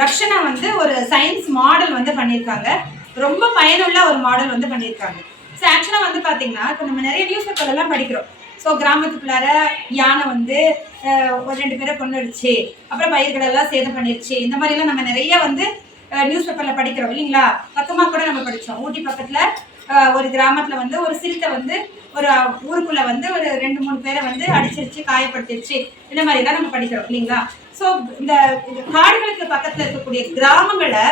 ரக்ஷனா வந்து ஒரு science model வந்து பண்ணியிருக்காங்க. ரொம்ப பயனுள்ள ஒரு மாடல் வந்து பண்ணியிருக்காங்க. ஸோ ஆக்சுவலாக வந்து பார்த்தீங்கன்னா இப்போ நம்ம நிறைய நியூஸ் பேப்பர் எல்லாம் படிக்கிறோம். ஸோ கிராமத்துக்குள்ளார யானை வந்து ஒரு 2 பேரை கொன்னுடுச்சு, அப்புறம் பயிர்களெல்லாம் சேதம் பண்ணிடுச்சு, இந்த மாதிரிலாம் நம்ம நிறைய வந்து நியூஸ் பேப்பரில் படிக்கிறோம் இல்லைங்களா? பக்கமாக கூட நம்ம படித்தோம். ஊட்டி பக்கத்தில் ஒரு கிராமத்தில் வந்து ஒரு சிறுத்தை வந்து ஒரு ஊருக்குள்ளே வந்து ஒரு 2-3 பேரை வந்து அடிச்சிருச்சு, காயப்படுத்திடுச்சு, இந்த மாதிரிலாம் நம்ம படிக்கிறோம் இல்லைங்களா? ஸோ இந்த காடுகளுக்கு பக்கத்தில் இருக்கக்கூடிய கிராமங்களை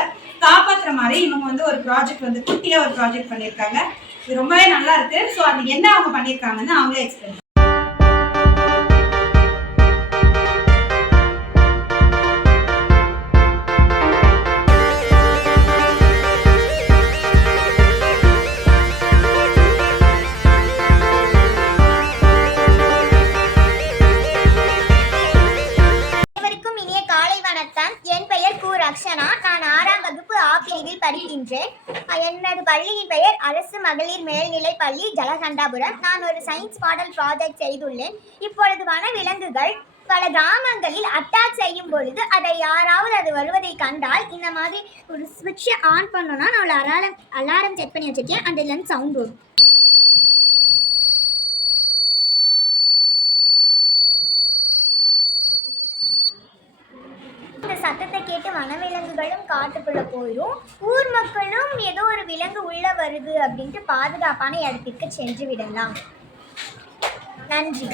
காப்பாற்றுற மாதிரி இவங்க வந்து ஒரு ப்ராஜெக்ட் வந்து குட்டியாக ஒரு ப்ராஜெக்ட் பண்ணியிருக்காங்க. இது ரொம்பவே நல்லா இருக்கு. ஸோ அது என்ன அவங்க பண்ணியிருக்காங்கன்னு அவங்களே எக்ஸ்பிளைன். என் பெயர் கு ரக்ஷனா. நான் 6ஆம் வகுப்பு ஆ பிரிவில் படிக்கின்றேன். எனது பள்ளியின் பெயர் அரசு மகளிர் மேல்நிலைப் பள்ளி ஜலகண்டாபுரம். நான் ஒரு சயின்ஸ் மாடல் ப்ராஜெக்ட் செய்துள்ளேன். இப்பொழுது வனவிலங்குகள் பல கிராமங்களில் அட்டாக் செய்யும் பொழுது அதை யாராவது அது வருவதை கண்டால் இந்த மாதிரி ஒரு ஸ்விட்சை ஆன் பண்ணோன்னா நான் அலாரம் செட் பண்ணி வச்சுருக்கேன். அந்த இதுலேருந்து சவுண்ட் வரும். இந்த சத்தத்தை கேட்டு வனவிலங்குகளும் காட்டுக்குள்ள போயிடும். ஊர் மக்களும் ஏதோ ஒரு விலங்கு உள்ள வருது அப்படின்ட்டு பாதுகாப்பான இடத்திற்கு சென்று விடலாம். நன்றி.